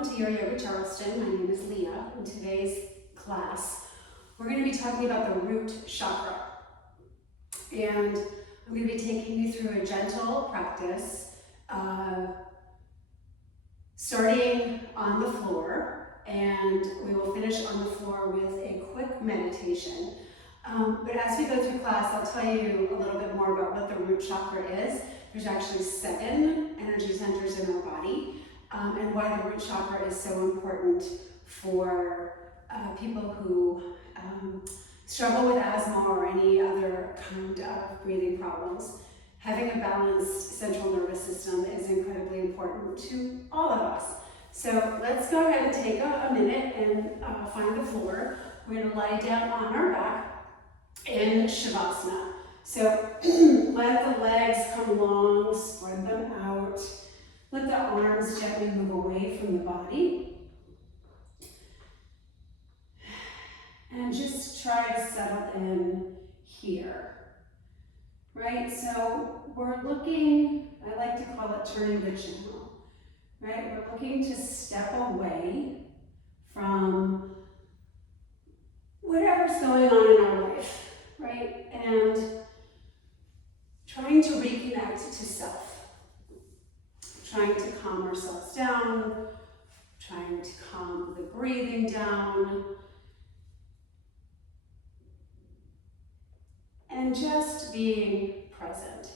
welcome to your Yoga Charleston. My name is Leah. In today's class, we're going to be talking about the root chakra. And I'm going to be taking you through a gentle practice, starting on the floor, and we will finish on the floor with a quick meditation. But as we go through class, I'll tell you a little bit more about what the root chakra is. There's actually 7 energy centers in our body, and why the root chakra is so important for people who struggle with asthma or any other kind of breathing problems. Having a balanced central nervous system is incredibly important to all of us. So let's go ahead and take a minute and find the floor. We're going to lie down on our back in Shavasana. So let the legs come long, spread them out. Let the arms gently move away from the body. And just try to settle in here. Right? So we're looking, I like to call it turning the channel. Right? We're looking to step away from whatever's going on in our life. Right? And trying to reconnect to self. Trying to calm ourselves down. Trying to calm the breathing down. And just being present.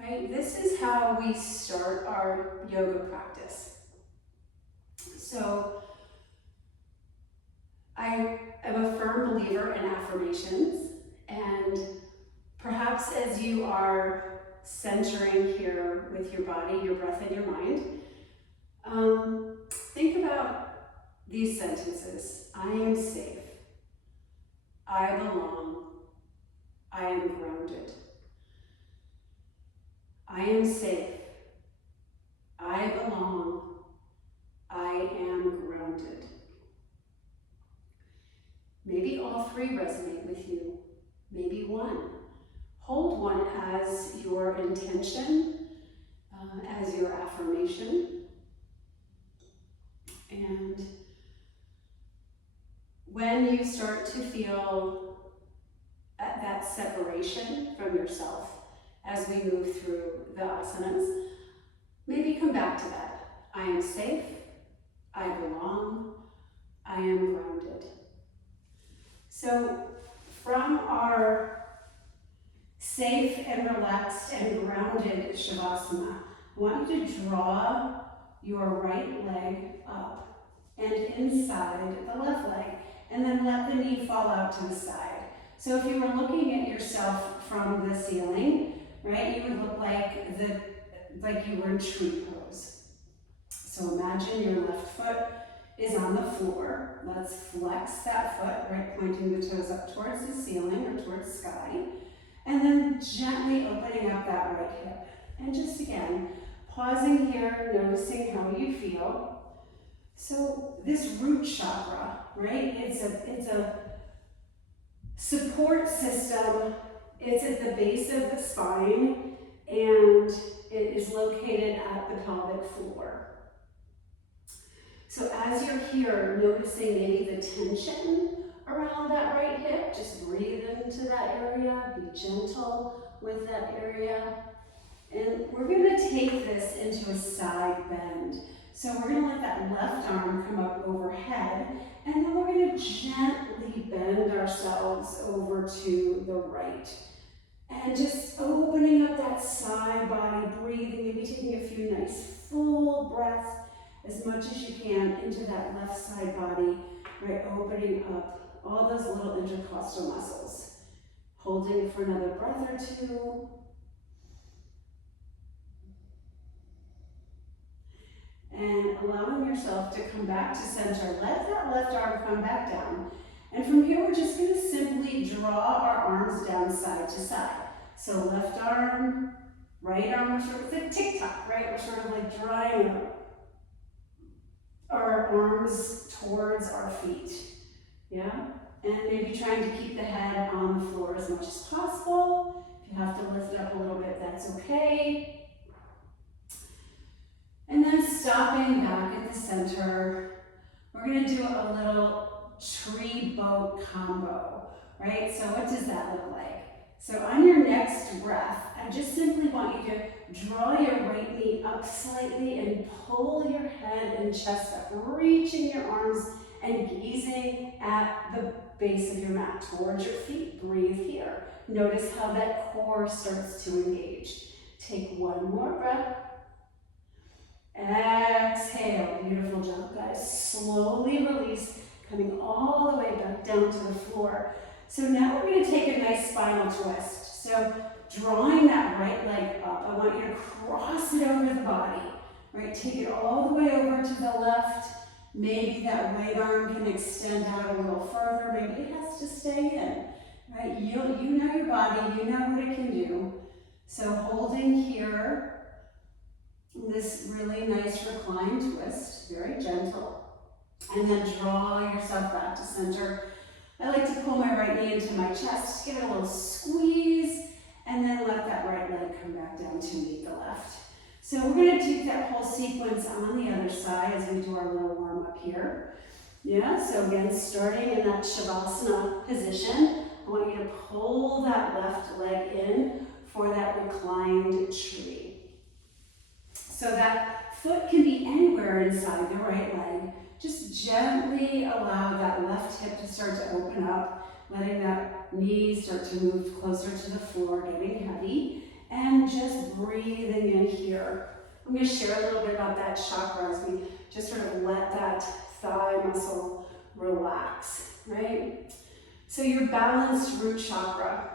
Right? This is how we start our yoga practice. So I am a firm believer in affirmations, and perhaps as you are centering here with your body, your breath, and your mind, think about these sentences. I am safe. I belong. I am grounded. I am safe. I belong. I am grounded. Maybe all 3 resonate with you. Maybe 1. Hold 1 as your intention, as your affirmation. And when you start to feel that separation from yourself as we move through the asanas, maybe come back to that. I am safe. I belong. I am grounded. So from our safe and relaxed and grounded Shavasana, I want you to draw your right leg up and inside the left leg, and then let the knee fall out to the side. So if you were looking at yourself from the ceiling, right, you would look like you were in tree pose. So imagine your left foot is on the floor. Let's flex that foot, right, pointing the toes up towards the ceiling or towards the sky. And then gently opening up that right hip. And just again, pausing here, noticing how you feel. So this root chakra, right, it's a support system. It's at the base of the spine, and it is located at the pelvic floor. So as you're here, noticing maybe the tension around that right hip, just breathe into that area, be gentle with that area. And we're going to take this into a side bend. So we're going to let that left arm come up overhead, and then we're going to gently bend ourselves over to the right. And just opening up that side body, breathing, maybe taking a few nice full breaths as much as you can into that left side body, right, opening up all those little intercostal muscles. Holding it for another breath or 2. And allowing yourself to come back to center. Let that left arm come back down. And from here, we're just going to simply draw our arms down side to side. So left arm, right arm, we're sort of like tick-tock, right? We're sort of like drawing our arms towards our feet. Yeah? And maybe trying to keep the head on the floor as much as possible. If you have to lift it up a little bit, that's okay. And then stopping back at at the center. We're going to do a little tree boat combo, right? So what does that look like? So on your next breath, I just simply want you to draw your right knee up slightly and pull your head and chest up, reaching your arms and gazing at the base of your mat towards your feet. Breathe here. Notice how that core starts to engage. Take one more breath. Exhale. Beautiful job, guys. Slowly release, coming all the way back down to the floor. So now we're going to take a nice spinal twist. So drawing that right leg up, I want you to cross it over the body, right? Take it all the way over to the left. Maybe that right arm can extend out a little further. Maybe it has to stay in, right? You know your body, you know what it can do. So holding here, this really nice reclined twist, very gentle. And then draw yourself back to center. I like to pull my right knee into my chest, give it a little squeeze, and then let that right leg come back down to meet the left. So we're going to do that whole sequence on the other side as we do our little warm up here. Yeah, so again, starting in that Shavasana position, I want you to pull that left leg in for that reclined tree. So that foot can be anywhere inside the right leg. Just gently allow that left hip to start to open up, letting that knee start to move closer to the floor, getting heavy, and just breathing in here. I'm going to share a little bit about that chakra as we just sort of let that thigh muscle relax, right? So your balanced root chakra,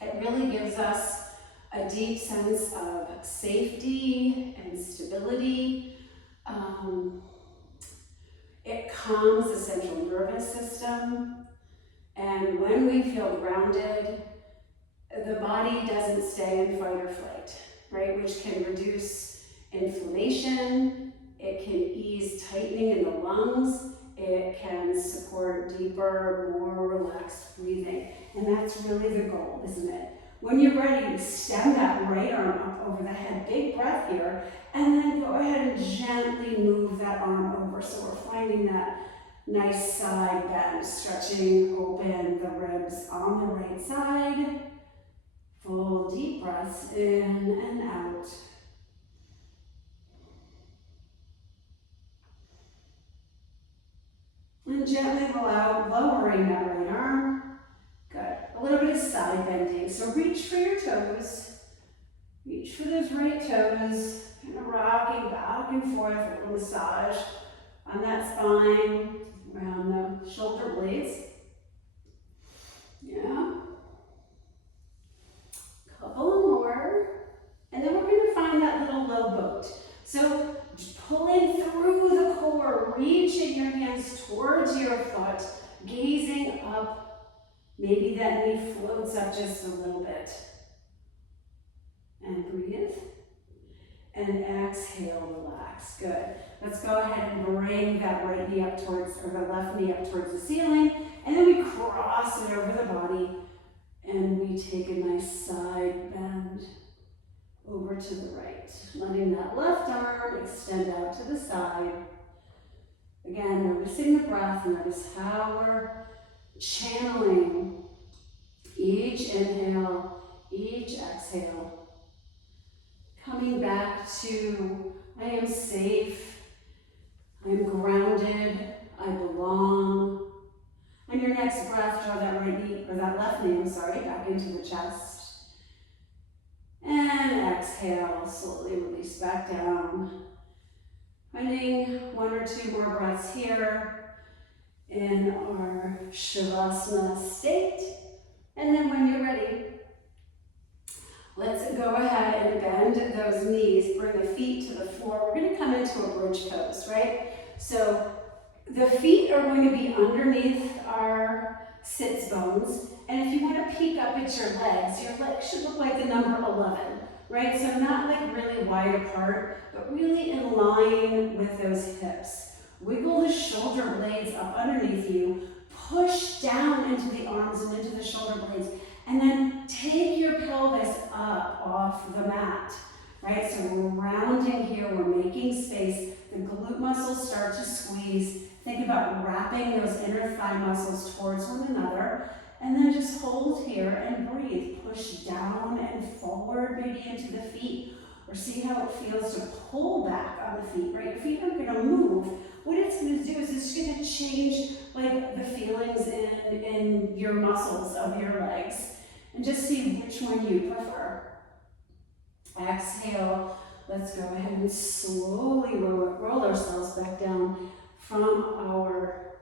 it really gives us a deep sense of safety and stability. It calms the central nervous system, and when we feel grounded, the body doesn't stay in fight or flight, right? Which can reduce inflammation, it can ease tightening in the lungs, it can support deeper, more relaxed breathing, and that's really the goal, isn't it? When you're ready, extend that right arm up over the head, big breath here, and then go ahead and gently move that arm over. So we're finding that nice side bend, stretching open the ribs on the right side. Full deep breaths in and out. And gently lowering that right arm. Good. A little bit of side bending. So reach for your toes. Reach for those right toes. Kind of rocking back and forth, a little massage on that spine, around the shoulder blades. Yeah. Couple more. And then we're going to find that little low boat. So pulling through the core, reaching your hands towards your foot, gazing up. Maybe that knee floats up just a little bit. And breathe. And exhale, relax. Good. Let's go ahead and bring that right knee up towards, or the left knee up towards the ceiling. And then we cross it over the body. And we take a nice side bend over to the right. Letting that left arm extend out to the side. Again, noticing the breath. Notice how we're channeling each inhale, each exhale. Coming back to, I am safe, I'm grounded, I belong. On your next breath, draw that right knee, or that left knee, back into the chest. And exhale, slowly release back down. Finding one or two more breaths here in our Shavasana state. And then when you're ready, let's go ahead and bend those knees, bring the feet to the floor. We're going to come into a bridge pose, right? So the feet are going to be underneath our sits bones. And if you want to peek up at your legs should look like the number 11, right? So not like really wide apart, but really in line with those hips. Wiggle the shoulder blades up underneath you. Push down into the arms and into the shoulder blades. And then take your pelvis up off the mat. right? So we're rounding here, we're making space. The glute muscles start to squeeze. Think about wrapping those inner thigh muscles towards one another. And then just hold here and breathe. Push down and forward, maybe into the feet. Or see how it feels to pull back on the feet, right? Your feet aren't going to move. What it's going to do is it's going to change like the feelings in your muscles of your legs. And just see which one you prefer. Exhale. Let's go ahead and slowly roll ourselves back down from our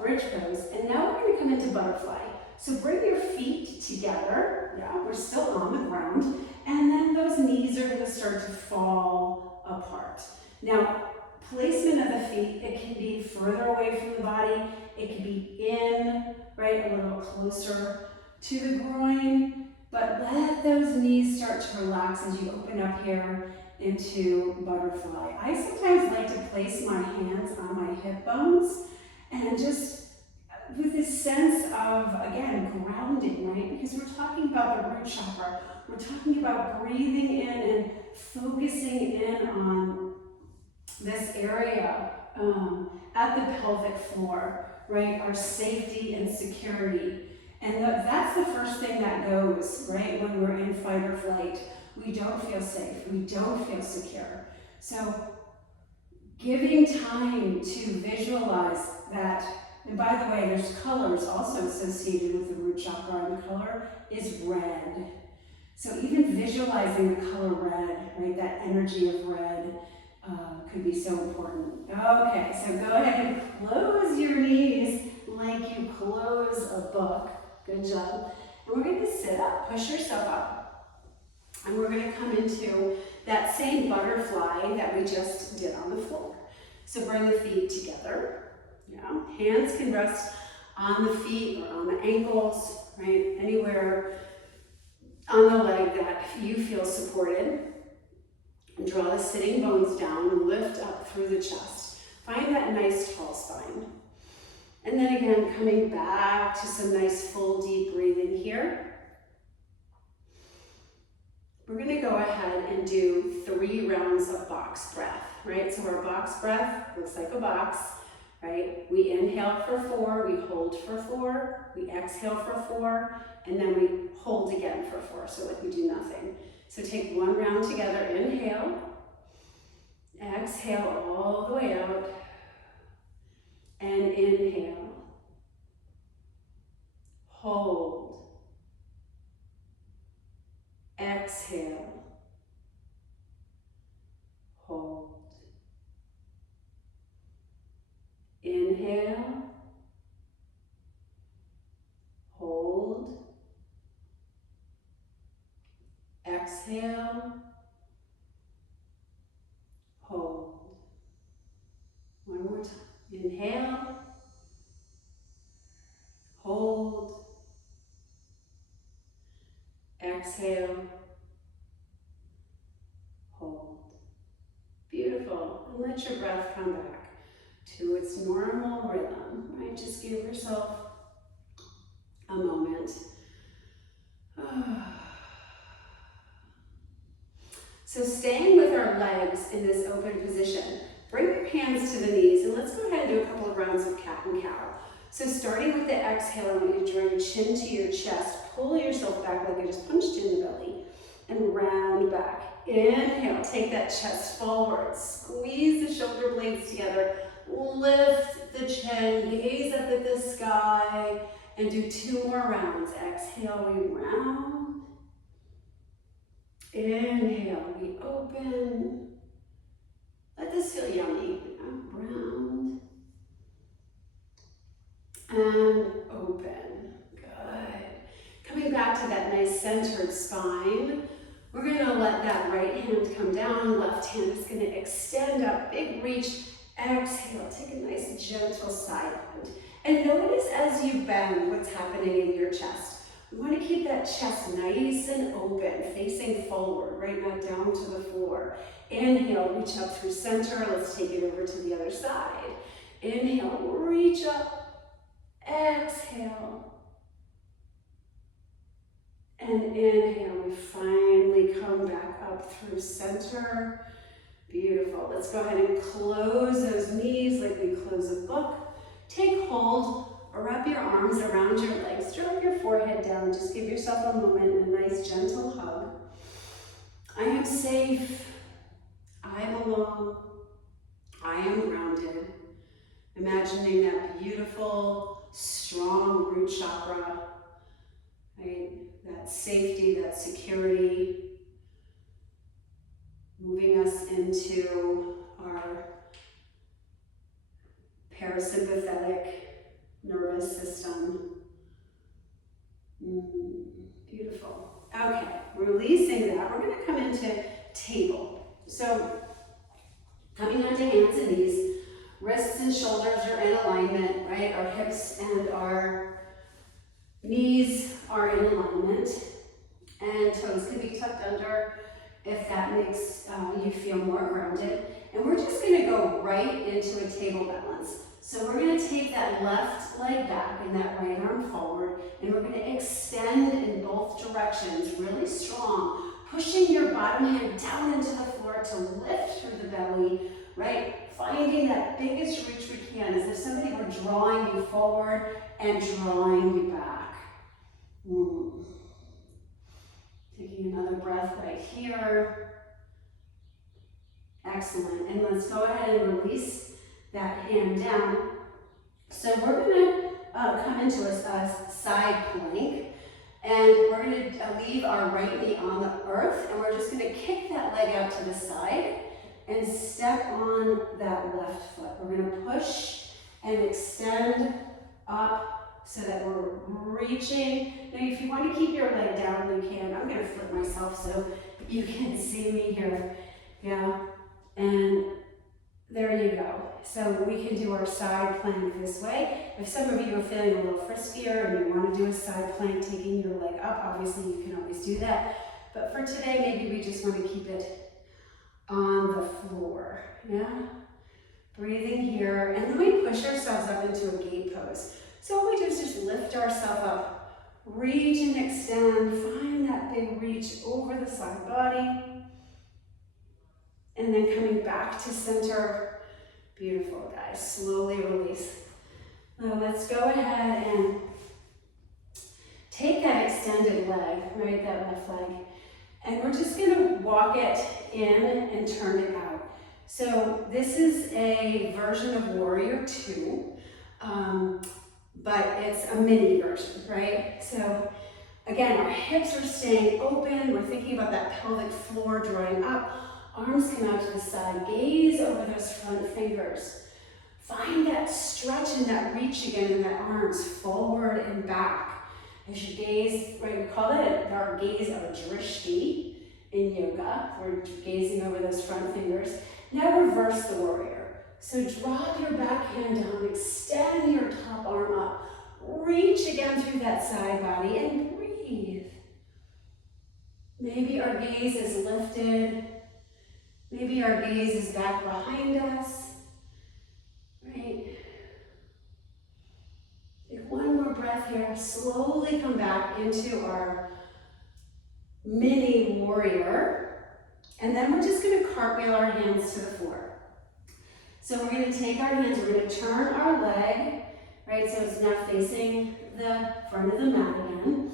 bridge pose. And now we're going to come into butterfly. So bring your feet together. Yeah, we're still on the ground. And then those knees are going to start to fall apart. Now, placement of the feet, it can be further away from the body. It can be in, right, a little closer to the groin. But let those knees start to relax as you open up here into butterfly. I sometimes like to place my hands on my hip bones and just with this sense of, again, grounding, right? Because we're talking about the root chakra. We're talking about breathing in and focusing in on this area at the pelvic floor, right? Our safety and security. And that's the first thing that goes, right? When we're in fight or flight, we don't feel safe. We don't feel secure. So giving time to visualize that. And by the way, there's colors also associated with the root chakra, and the color is red. So even visualizing the color red, right, that energy of red could be so important. Okay, so go ahead and close your knees like you close a book. Good job. And we're going to sit up, push yourself up. And we're going to come into that same butterfly that we just did on the floor. So bring the feet together. Yeah, hands can rest on the feet or on the ankles, right? Anywhere on the leg that you feel supported. And draw the sitting bones down, lift up through the chest. Find that nice tall spine. And then again, coming back to some nice full deep breathing here. We're going to go ahead and do 3 rounds of box breath, right? So our box breath looks like a box. Right? We inhale for 4, we hold for 4, we exhale for 4, and then we hold again for 4, so like we do nothing. So take 1 round together, inhale, exhale all the way out, and inhale, hold, exhale, hold. Inhale, hold, exhale, hold. One more time. Inhale, hold, exhale, hold. Beautiful. And let your breath come back to its normal rhythm, right? Just give yourself a moment. So staying with our legs in this open position, bring your hands to the knees and let's go ahead and do a couple of rounds of cat and cow. So starting with the exhale, I want you to draw your chin to your chest, pull yourself back like you just punched in the belly, and round back. Inhale, take that chest forward, squeeze the shoulder blades together, lift the chin, gaze up at the sky, and do 2 more rounds. Exhale, we round. Inhale, we open. Let this feel yummy. Round. And open. Good. Coming back to that nice centered spine, we're going to let that right hand come down. Left hand is going to extend up. Big reach. Exhale, take a nice gentle side bend. And notice as you bend what's happening in your chest. We want to keep that chest nice and open, facing forward, right? Not down to the floor. Inhale, reach up through center. Let's take it over to the other side. Inhale, reach up. Exhale. And inhale, we finally come back up through center. Beautiful. Let's go ahead and close those knees like we close a book. Take hold, or wrap your arms around your legs. Drop your forehead down. Just give yourself a moment and a nice gentle hug. I am safe. I belong. I am grounded. Imagining that beautiful, strong root chakra, right? That safety, that security, moving us into our parasympathetic nervous system. Beautiful. Okay, releasing that, we're going to come into table. So, coming onto hands and knees, wrists and shoulders are in alignment, right? Our hips and our knees are in alignment, and toes can be tucked under if that makes you feel more grounded. And we're just going to go right into a table balance. So we're going to take that left leg back and that right arm forward, and we're going to extend in both directions really strong, pushing your bottom hand down into the floor to lift through the belly, right? Finding that biggest reach we can, as if somebody were drawing you forward and drawing you back. Taking another breath right here. Excellent. And let's go ahead and release that hand down. So we're going to come into a side plank, and we're going to leave our right knee on the earth, and we're just going to kick that leg out to the side and step on that left foot. We're going to push and extend up so that we're reaching. Now, if you want to keep your leg down, you can. I'm going to flip myself so you can see me here. Yeah, and there you go. So we can do our side plank this way. If some of you are feeling a little friskier and you want to do a side plank, taking your leg up, obviously you can always do that. But for today, maybe we just want to keep it on the floor. Yeah? Breathing here, and then we push ourselves up into a gate pose. So all we do is just lift ourselves up, reach and extend, find that big reach over the side body, and then coming back to center. Beautiful, guys. Slowly release. Now let's go ahead and take that extended leg, right, that left leg, and we're just going to walk it in and turn it out. So this is a version of Warrior 2, but it's a mini version, right? So again, our hips are staying open. We're thinking about that pelvic floor drawing up. Arms come out to the side. Gaze over those front fingers. Find that stretch and that reach again in that arms forward and back. As you gaze, right, we call that our gaze of a drishti in yoga. We're gazing over those front fingers. Now reverse the warrior. So drop your back hand down, extend your top arm up. Reach again through that side body and breathe. Maybe our gaze is lifted. Maybe our gaze is back behind us, right? Take one more breath here. Slowly come back into our mini warrior. And then we're just going to cartwheel our hands to the floor. So we're going to take our hands, we're going to turn our leg, right? So it's now facing the front of the mat again.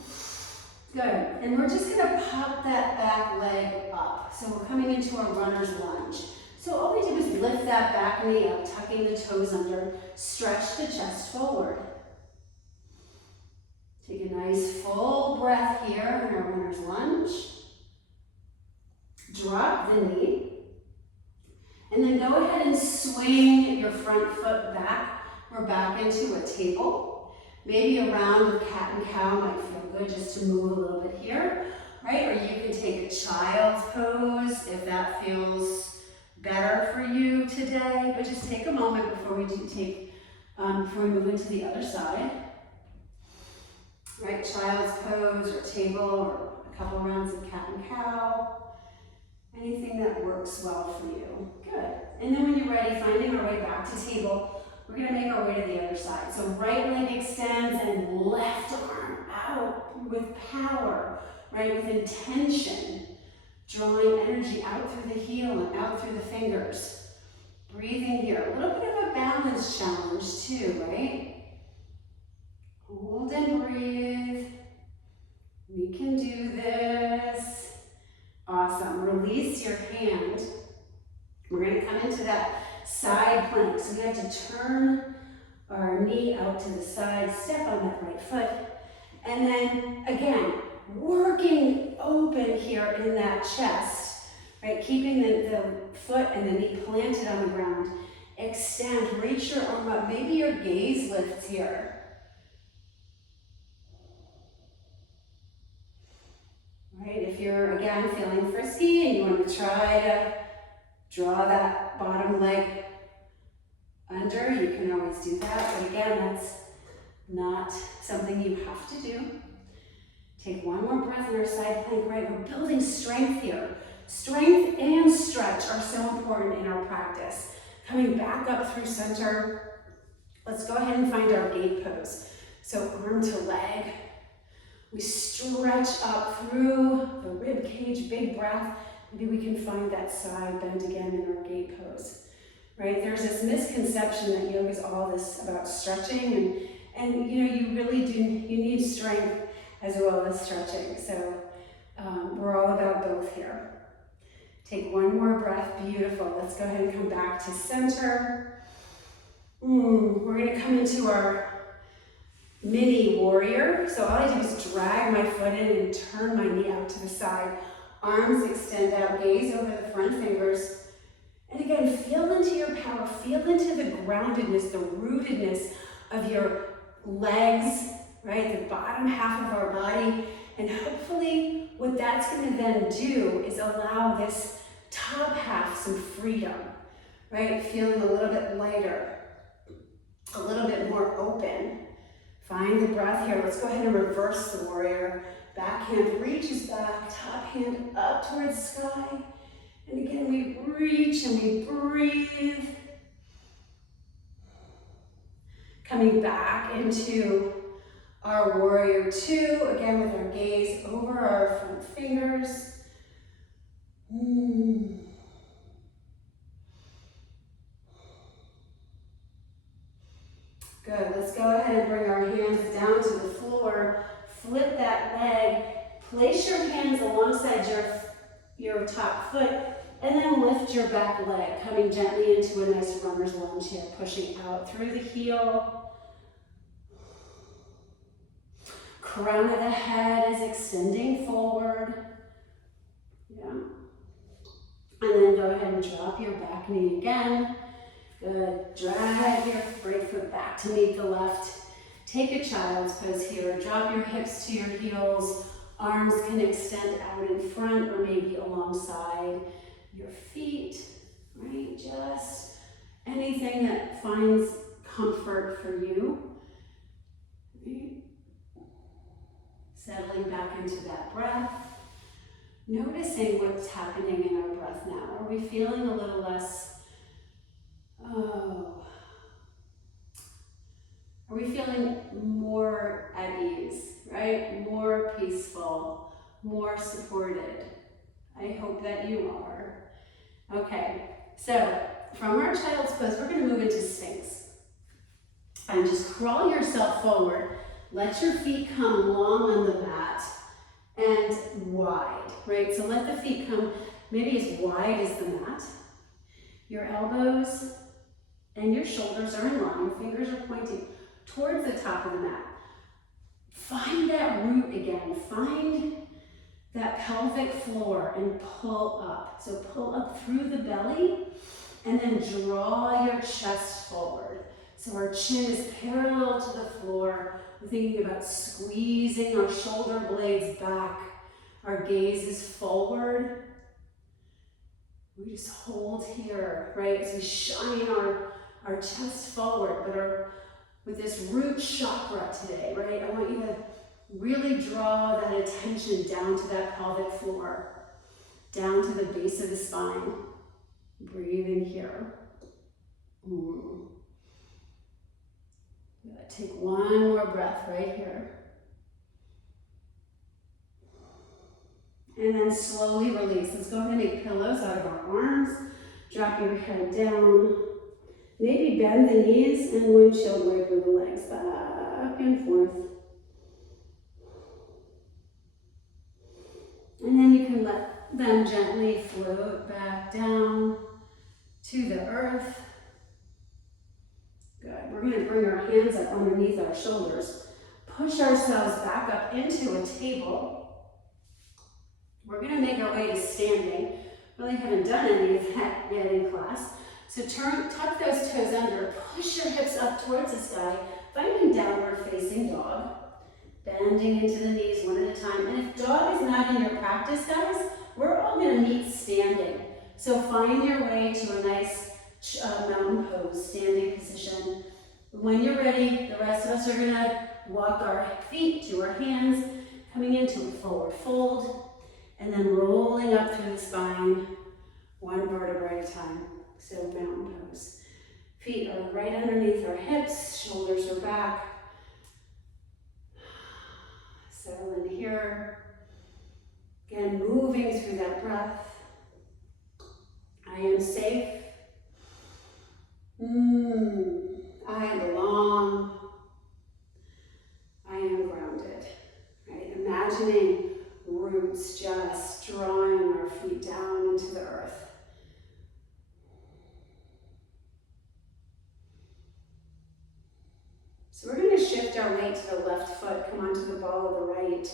Good. And we're just going to pop that back leg up. So we're coming into a runner's lunge. So all we do is lift that back knee up, tucking the toes under, stretch the chest forward. Take a nice full breath here in our runner's lunge. Drop the knee. And then go ahead and swing your front foot back. We're back into a table. Maybe a round of cat and cow might feel good just to move a little bit here, right? Or you can take a child's pose if that feels better for you today. But just take a moment before we move into the other side. Right, child's pose or table or a couple rounds of cat and cow. Anything that works well for you. Good. And then when you're ready, finding our way back to table, we're going to make our way to the other side. So right leg extends and left arm out with power. right, with intention, drawing energy out through the heel and out through the fingers. Breathing here, a little bit of a balance challenge too, right? Hold and breathe. We can do this. Awesome. Release your hand. We're going to come into that side plank. So we have to turn our knee out to the side, step on that right foot, and then again, working open here in that chest, right? Keeping the foot and the knee planted on the ground. Extend, reach your arm up. Maybe your gaze lifts here. Right, if you're again feeling frisky and you want to try to draw that bottom leg under, you can always do that. But again, that's not something you have to do. Take one more breath in our side plank, right? We're building strength here. Strength and stretch are so important in our practice. Coming back up through center. Let's go ahead and find our gate pose. So arm to leg. We stretch up through the rib cage, big breath. Maybe we can find that side bend again in our gate pose. Right? There's this misconception that yoga is all this about stretching, and you know, you really do, you need strength as well as stretching. So we're all about both here. Take one more breath, beautiful. Let's go ahead and come back to center. We're gonna come into our mini warrior. So all I do is drag my foot in and turn my knee out to the side. Arms extend out, gaze over the front fingers. And again, feel into your power, feel into the groundedness, the rootedness of your legs, right? The bottom half of our body. And hopefully what that's gonna then do is allow this top half some freedom, right? Feeling a little bit lighter, a little bit more open. Find the breath here. Let's go ahead and reverse the warrior. Back hand reaches back, top hand up towards sky. And again, we reach and we breathe. Coming back into our warrior two, again with our gaze over our front fingers. Good, let's go ahead and bring our hands down to the floor. Flip that leg, place your hands alongside your top foot, and then lift your back leg, coming gently into a nice runner's lunge here, pushing out through the heel. Crown of the head is extending forward. Yeah. And then go ahead and drop your back knee again. Good. Drag your right foot back to meet the left. Take a child's pose here. Drop your hips to your heels. Arms can extend out in front or maybe alongside your feet, right? Just anything that finds comfort for you. Right? Settling back into that breath. Noticing what's happening in our breath now. Are we feeling a little less, are we feeling more at ease, right? More peaceful, more supported. I hope that you are. Okay, so from our child's pose, we're going to move into Sphinx. And just crawl yourself forward. Let your feet come long on the mat and wide, right? So let the feet come maybe as wide as the mat. Your elbows and your shoulders are in line. Fingers are pointing towards the top of the mat. Find that root again. Find that pelvic floor and pull up. So pull up through the belly and then draw your chest forward. So our chin is parallel to the floor. We're thinking about squeezing our shoulder blades back. Our gaze is forward. We just hold here, right? As we shine our chest forward, but with this root chakra today, right? I want you to really draw that attention down to that pelvic floor, down to the base of the spine. Breathe in here. Take one more breath right here. And then slowly release. Let's go ahead and make pillows out of our arms. Drop your head down. Maybe bend the knees and windshield wiper the legs back and forth. And then you can let them gently float back down to the earth. Good. We're going to bring our hands up underneath our shoulders. Push ourselves back up into a table. We're going to make our way to standing. Really haven't done any of that yet in class. So tuck those toes under, push your hips up towards the sky, finding downward facing dog. Bending into the knees one at a time. And if dog is not in your practice, guys, we're all going to meet standing. So find your way to a nice mountain pose, standing position. When you're ready, the rest of us are going to walk our feet to our hands, coming into a forward fold, and then rolling up through the spine, one vertebra at a time. So mountain pose. Feet are right underneath our hips, shoulders are back. Settle in here. Again, moving through that breath. I am safe. I belong. I am grounded. Right? Imagining roots just drawing our feet down into the earth. So we're going to shift our weight to the left foot, come onto the ball of the right,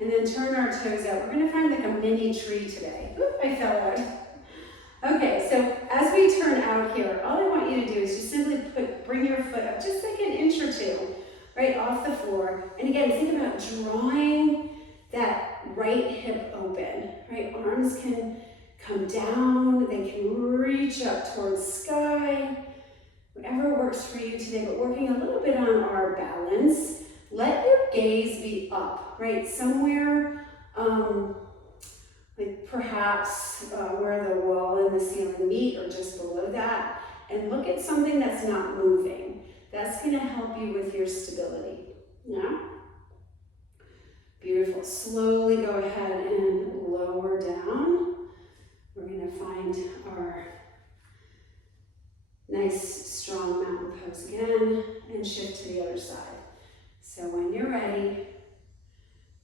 and then turn our toes out. We're going to find like a mini tree today. Oop, I fell out. Okay, so as we turn out here, all I want you to do is just simply bring your foot up just like an inch or two, right off the floor. And again, think about drawing that right hip open, right? Arms can come down, they can reach up towards sky. Whatever works for you today, but working a little bit on our balance. Let your gaze be up, right? Somewhere, like perhaps where the wall and the ceiling meet or just below that. And look at something that's not moving. That's gonna help you with your stability, yeah? Beautiful. Slowly go ahead and lower down. We're gonna find our nice, strong mountain pose again, and shift to the other side. So when you're ready,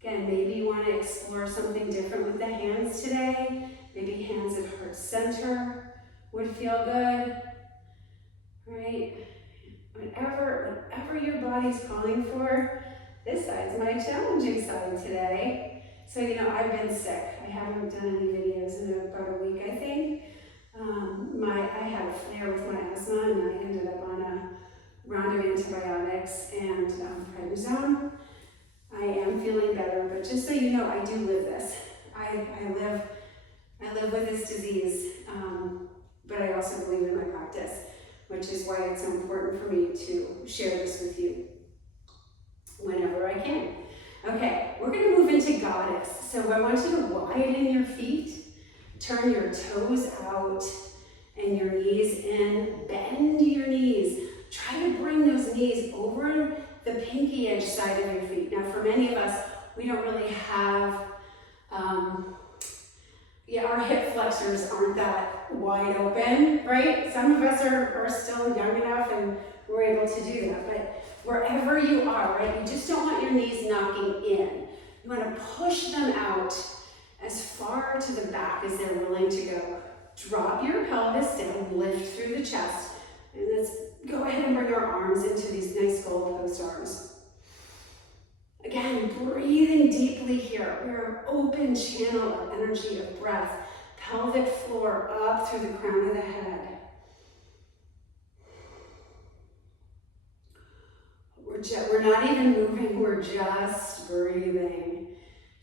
again, maybe you want to explore something different with the hands today. Maybe hands at heart center would feel good, right? Whatever your body's calling for. This side's my challenging side today. So, I've been sick. I haven't done any videos in about a week, I think. I had a flare with my asthma and I ended up on a round of antibiotics and prednisone. I am feeling better, but just so you know, I do live this. I live with this disease, but I also believe in my practice, which is why it's so important for me to share this with you whenever I can. Okay, we're going to move into goddess. So I want you to widen your feet. Turn your toes out and your knees in. Bend your knees. Try to bring those knees over the pinky edge side of your feet. Now, for many of us, we don't really have, our hip flexors aren't that wide open, right? Some of us are still young enough and we're able to do that. But wherever you are, right, you just don't want your knees knocking in. You want to push them out as far to the back as they're willing to go. Drop your pelvis down, lift through the chest, and let's go ahead and bring our arms into these nice goalpost arms. Again, breathing deeply here. We're an open channel of energy of breath. Pelvic floor up through the crown of the head. We're not even moving, we're just breathing.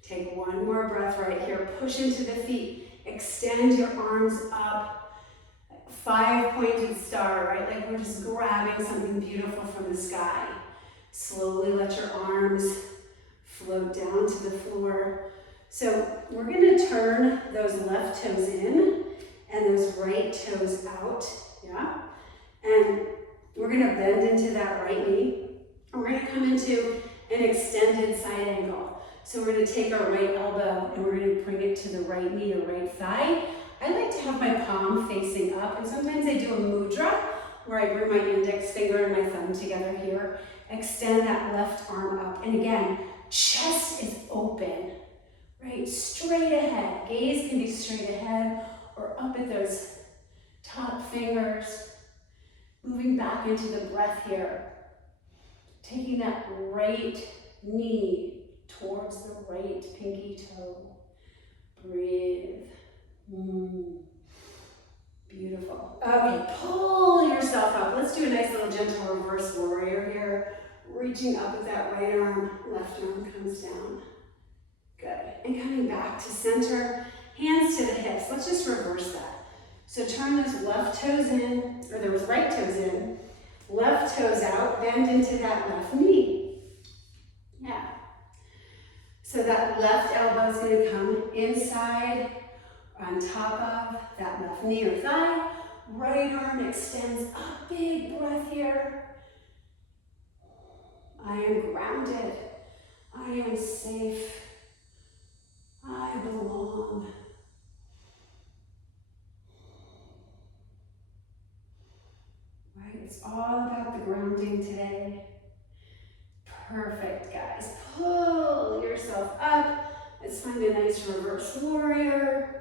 Take one more breath right here. Push into the feet. Extend your arms up. 5-pointed star, right? Like we're just grabbing something beautiful from the sky. Slowly let your arms float down to the floor. So we're going to turn those left toes in and those right toes out. Yeah? And we're going to bend into that right knee. We're going to come into an extended side angle. So we're going to take our right elbow and we're going to bring it to the right knee or right thigh. I like to have my palm facing up, and sometimes I do a mudra where I bring my index finger and my thumb together here. Extend that left arm up. And again, chest is open, right? Straight ahead. Gaze can be straight ahead or up at those top fingers. Moving back into the breath here. Taking that right knee towards the right pinky toe. Breathe. Beautiful. Okay, pull yourself up. Let's do a nice little gentle reverse warrior here. Reaching up with that right arm, left arm comes down. Good. And coming back to center, hands to the hips. Let's just reverse that. So turn those left toes in, or those right toes in, left toes out, bend into that left knee. Yeah. So that left elbow is going to come inside, on top of that left knee or thigh. Right arm extends up, big breath here. I am grounded. I am safe. I belong. Right, it's all about the grounding today. Perfect, guys. Pull yourself up. Let's find a nice reverse warrior.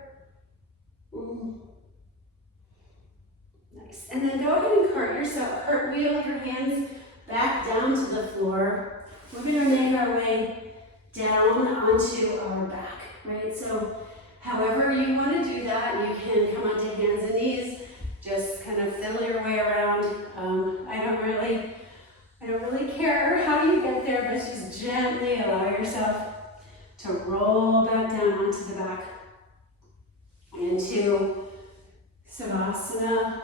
Nice. And then go ahead and cartwheel your hands back down to the floor. We're going to make our way down onto our back, right? So however you want to do that, you can come onto hands and knees. Just kind of fiddle your way around. I don't really care how you get there, but just gently allow yourself to roll back down onto the back into Savasana.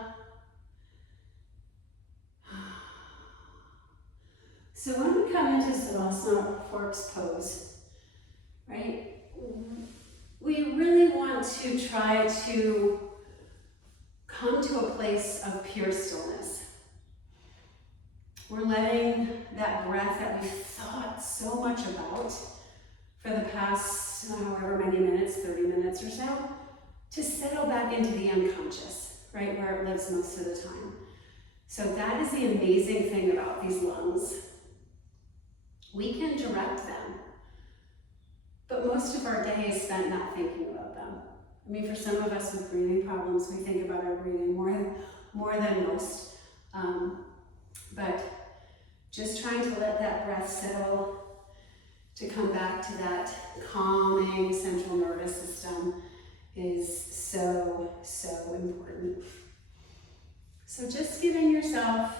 So when we come into Savasana, forks pose, right? We really want to try to come to a place of pure stillness. We're letting that breath that we've thought so much about for the past however many minutes, 30 minutes or so, to settle back into the unconscious, right, where it lives most of the time. So that is the amazing thing about these lungs. We can direct them, but most of our day is spent not thinking about them. I mean, for some of us with breathing problems, we think about our breathing more than most. But just trying to let that breath settle, to come back to that calming central nervous system is so, so important. So just giving yourself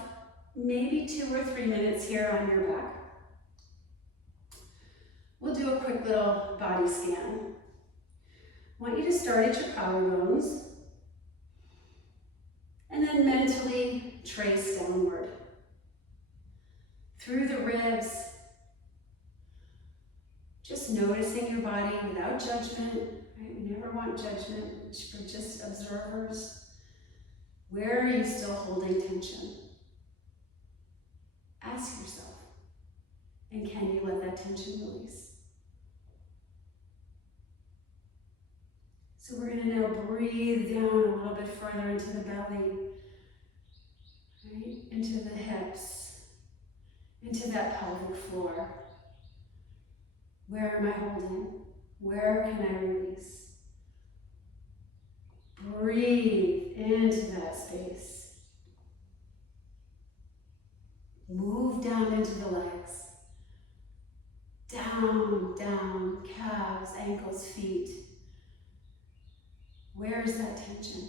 maybe 2 or 3 minutes here on your back. We'll do a quick little body scan. I want you to start at your collarbones and then mentally trace downward through the ribs, just noticing your body without judgment, right? We never want judgment, we're just observers. Where are you still holding tension? Ask yourself, and can you let that tension release? So we're going to now breathe down a little bit further into the belly, right? Into the hips, into that pelvic floor. Where am I holding? Where can I release? Breathe into that space. Move down into the legs. Down, down, calves, ankles, feet. Where is that tension?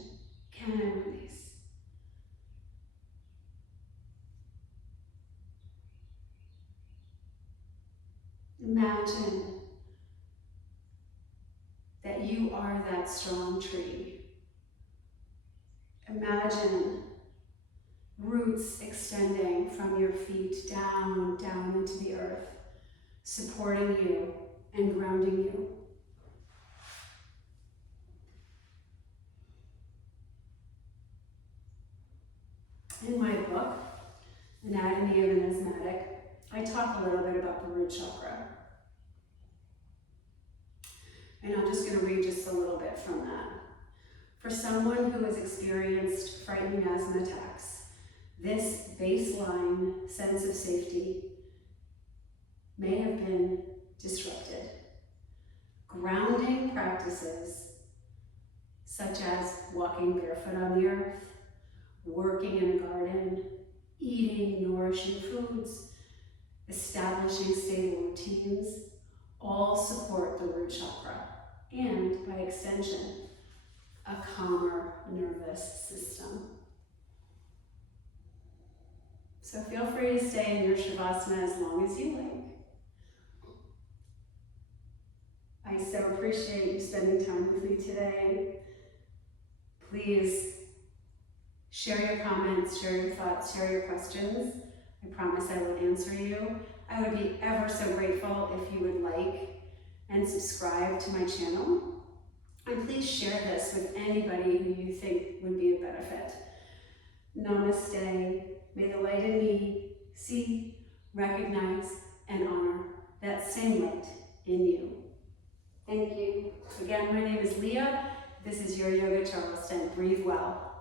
Can I release? Imagine that you are that strong tree. Imagine roots extending from your feet down, down into the earth, supporting you and grounding you. In my book, Anatomy of an Asthmatic, I talk a little bit about the root chakra. And I'm just going to read just a little bit from that. For someone who has experienced frightening asthma attacks, this baseline sense of safety may have been disrupted. Grounding practices such as walking barefoot on the earth, working in a garden, eating nourishing foods, establishing stable routines, all support the root chakra and, by extension, a calmer nervous system. So feel free to stay in your Shavasana as long as you like. I so appreciate you spending time with me today. Please share your comments, share your thoughts, share your questions. I promise I will answer you. I would be ever so grateful if you would like and subscribe to my channel. And please share this with anybody who you think would be a benefit. Namaste. May the light in me see, recognize, and honor that same light in you. Thank you. Again, my name is Leah. This is your Yoga Charleston. Breathe well.